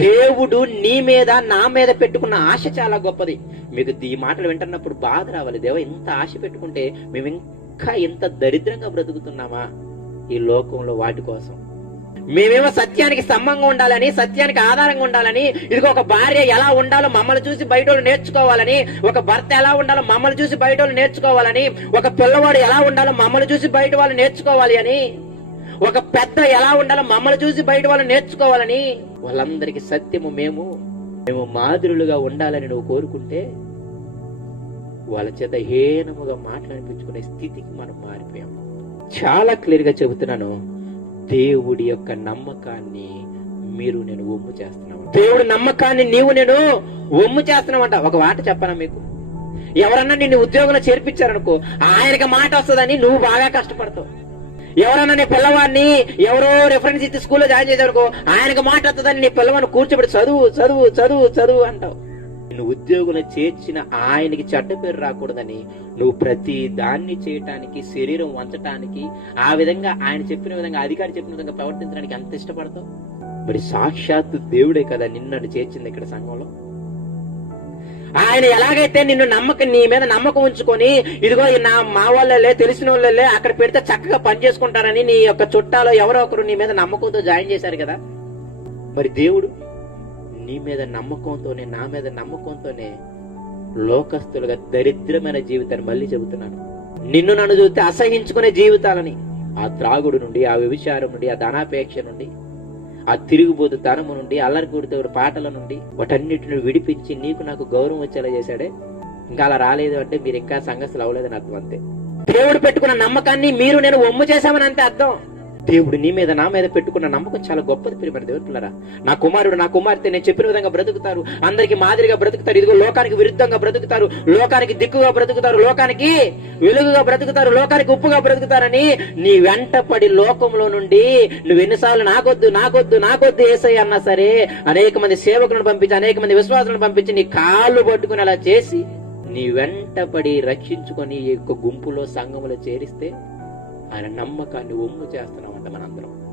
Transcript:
దేవుడు నీ మీద నా మీద పెట్టుకున్న ఆశ చాలా గొప్పది. మీకు ఈ మాటలు వింటున్నప్పుడు బాధ రావాలి. దేవ ఇంత ఆశ పెట్టుకుంటే మేము ఇంకా ఇంత దరిద్రంగా బ్రతుకుతున్నామా? ఈ లోకంలో వాటి కోసం. మేమేమో సత్యానికి స్తంభంగా ఉండాలని సత్యానికి ఆధారంగా ఉండాలని ఇదిగో ఒక భార్య ఎలా ఉండాలో మమ్మల్ని చూసి బయట వాళ్ళు నేర్చుకోవాలని ఒక భర్త ఎలా ఉండాలో మమ్మల్ని చూసి బయట వాళ్ళు నేర్చుకోవాలని ఒక పిల్లవాడు ఎలా ఉండాలో మమ్మల్ని చూసి బయట వాళ్ళు నేర్చుకోవాలి అని ఒక పెద్ద ఎలా ఉండాలో మమ్మల్ని చూసి బయట వాళ్ళు నేర్చుకోవాలని. వాళ్ళందరికీ సత్యము మేము. మేము మాదిరులుగా ఉండాలని నువ్వు కోరుకుంటే వాళ్ళ చేత హీనముగా మాట్లాడిపించుకునే స్థితికి మనం మారిపోయాం. చాలా క్లియర్గా చెబుతున్నాను దేవుడి యొక్క నమ్మకాన్ని మీరు నేను ఒమ్ము చేస్తున్నావు దేవుడి నమ్మకాన్ని నీవు నేను ఒమ్ము చేస్తున్నావంట ఒక మాట చెప్పనా మీకు? ఎవరన్నా నిన్ను ఉద్యోగంలో చేర్పించారనుకో ఆయనకి మాట వస్తుందని నువ్వు బాగా కష్టపడతావు. ఎవరన్నా నీ పిల్లవాడిని ఎవరో రెఫరెన్స్ ఇచ్చి స్కూల్లో జాయిన్ చేశారనుకో ఆయనకు మాట్లాడుతుందని నీ పిల్లవాడిని కూర్చోబెట్టి చదువు చదువు చదువు చదువు అంటావు. నువ్వు ఉద్యోగులు చేర్చిన ఆయనకి చెడ్డ పేరు రాకూడదని నువ్వు ప్రతి దాన్ని చేయటానికి శరీరం వంచటానికి ఆ విధంగా ఆయన చెప్పిన విధంగా అధికారి చెప్పిన విధంగా ప్రవర్తించడానికి ఎంత ఇష్టపడతావు? మరి సాక్షాత్తు దేవుడే కదా నిన్ను చేర్చింది ఇక్కడ సంఘంలో? ఆయన ఎలాగైతే నిన్ను నమ్మకం నీ మీద నమ్మకం ఉంచుకొని ఇదిగో నా మా వాళ్ళలే తెలిసిన వాళ్ళలే అక్కడ పెడితే చక్కగా పని చేసుకుంటారని నీ యొక్క చుట్టాలో ఎవరో ఒకరు నీ మీద నమ్మకంతో జాయిన్ చేశారు కదా? మరి దేవుడు నీ మీద నమ్మకంతోనే నా మీద నమ్మకంతోనే లోకస్తులుగా దరిద్రమైన జీవితాన్ని మళ్ళీ చెబుతున్నాను నిన్ను నన్ను చూస్తే అసహించుకునే జీవితాలని ఆ త్రాగుడు నుండి ఆ వ్యభిచారం నుండి ఆ ధనాపేక్ష నుండి ఆ తిరుగుబోతు తనము నుండి అల్లరి పాటల నుండి వాటన్నిటిని విడిపించి నీకు నాకు గౌరవం వచ్చేలా చేశాడే. ఇంకా అలా రాలేదు అంటే మీరు ఇంకా సంగతులు అవ్వలేదని అర్థం అంతే. దేవుడు పెట్టుకున్న నమ్మకాన్ని మీరు నేను ఒమ్ము చేశామని అంతే అర్థం. దేవుడు నీ మీద నా మీద పెట్టుకున్న నమ్మకం చాలా గొప్పది ప్రియమైన దేవుడు నా కుమారుడు నా కుమార్తె నేను చెప్పిన విధంగా బ్రతుకుతారు. అందరికి మాదిరిగా బ్రతుకుతారు. ఇదిగో లోకానికి విరుద్ధంగా బ్రతుకుతారు. లోకానికి దిక్కుగా బ్రతుకుతారు. లోకానికి వెలుగుగా బ్రతుకుతారు. లోకానికి ఉప్పుగా బ్రతుకుతారని నీ వెంటపడి లోకంలో నుండి నువ్వు ఎన్నిసార్లు నాకొద్దు నాకొద్దు నాకొద్దు ఏసై అన్నా సరే అనేక మంది సేవకులను పంపించి అనేక మంది విశ్వాసులను పంపించి నీ కాళ్ళు పట్టుకుని అలా చేసి నీ వెంటపడి రక్షించుకొని ఈ యొక్క గుంపులో సంఘములో చేరిస్తే ఆయన నమ్మకాన్ని ఒమ్ము kita akan